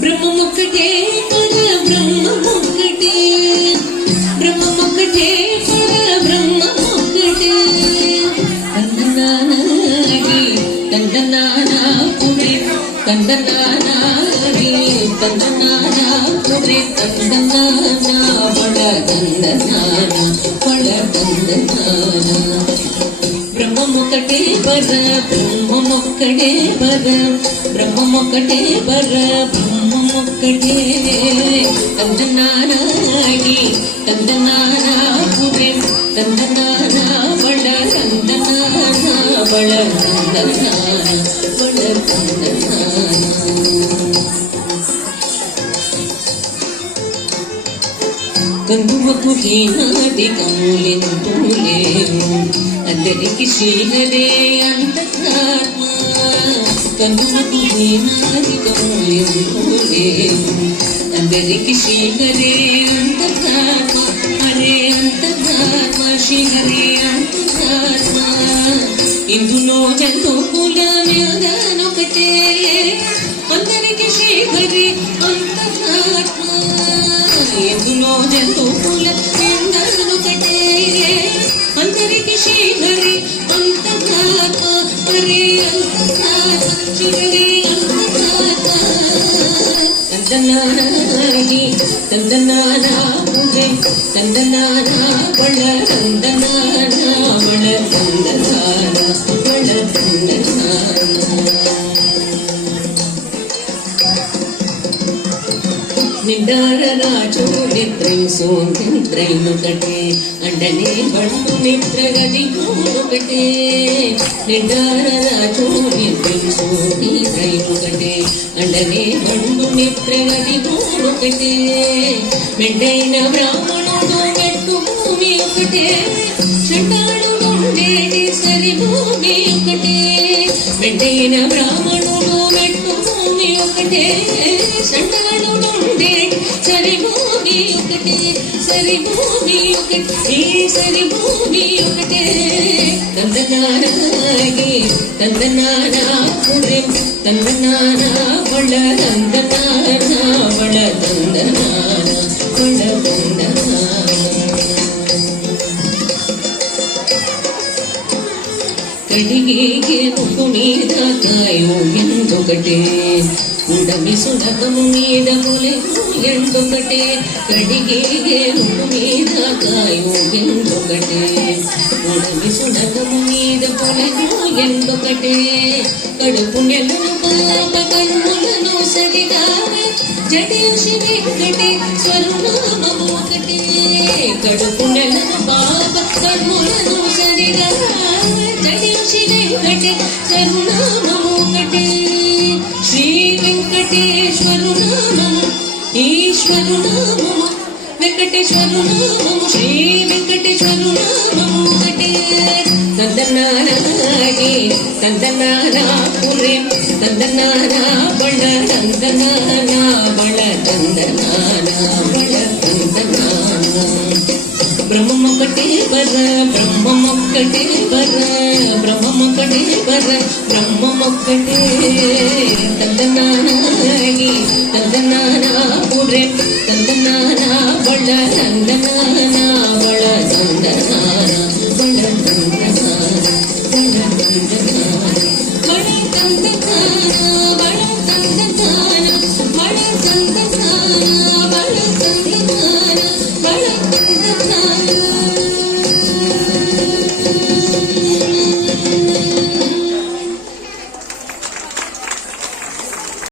బ్రహ్మమొక్కటే పరబ్రహ్మమొక్కటే, బ్రహ్మమొక్కటే పరబ్రహ్మమొక్కటే. తందనానాగి తందనానా పురే తందనానాగి తందనానా పురే తందనానా వడ తందనానా వడ తందనానా. బ్రహ్మమొక్కటే పర బ్రహ్మమొక్కటే పర బ్రహ్మమొక్కటే పర బ్రహ్మమొక్కటే. తందనానాగి తందనానా పురే తందనానా వడ తందనానా వడ తందనానా వడ తందనానా. కందువకు హీనాది కములెంతో లేవు, అందరికి శ్రీహరే అంతరాత్మ. కందువకు హీనాది కములెంతో లేవు, అందరికి శ్రీహరే అంతరాత్మ. హరే అంతరాత్మ శ్రీహరే అంతరాత్మ. ఇందులో జంతువుల మ్యాదానొకటే, అందరికి శ్రీహరే అంతరాత్మ. ఎందులో జంతువుల మ్యాదానొకటే, అందరికి శ్రీహరి అంతరాత్మ. హరే అంతరాత్మ శ్రీహరి అంతరాత్మ. తందనానాగి తందనానా పురే తందనానా వడ తందనానా వడ తందనానా వడ తందనానా. నిండార రాజు నిద్రై సోంద్రైనొకటే, అండనే బండు నిద్రగది ఒకటే. నిండార రాజు నిద్రై సోంద్రైనొకటే, అండనే బండు నిద్రగది ఒకటే. మెండైన బ్రాహ్మణుడు మెట్టు భూమి ఒకటే, చండాడు ఉండేటి సరి భూమి ఒకటే. మెండైన బ్రాహ్మణుడు మెట్టు భూమి ఒకటే, చండాడు సరి భూమి ఒకటే. సరి భూమి ఒకటే సరి భూమి ఒకటే. తందనానాగి తందనానా పురే తందనానా వడ తందనానా వడ తందనానా వడ తందనానా. కడిగే ముక్కు మీద కాయో ఎందొకటే, ఉడమి సుడకము మీద కొలెను ఎందొకటే. కడిగే ముక్కు మీద కాయో ఎందొకటే, ఉడమి సుడకము మీద కొలెను ఎందొకటే. కడుపు నెలను పాప కన్నులను సరిగా జడియుషి వెంకటే స్వరునామము ఒకటే. కడుపు నెలను పాప కన్నులను సరిగా జడియుషి వెంకటే స్వరునామము ఒకటే. శ్రీ వెంకటేశ్వరు నామము ఈశ్వరు నామము వెంకటేశ్వరు నామము శ్రీ వెంకటేశ్వరు నామము ఒకటే. తందనానాగి తందనానా పురే తందనానా వడ తందనానా వడ తందనానా వడ తందనానా. బ్రహ్మమొక్కటే పర బ్రహ్మమొక్కటే పర బ్రహ్మమొక్కటే పర బ్రహ్మమొక్కటే. తందనానాగి తందనానా పురే తందనానా వడ తందనానా వడ తందనానా వడ తందనానా వడ తందనానా వడ తందనానా వడ తందనానా వడ తందనానా వడ తందనానా.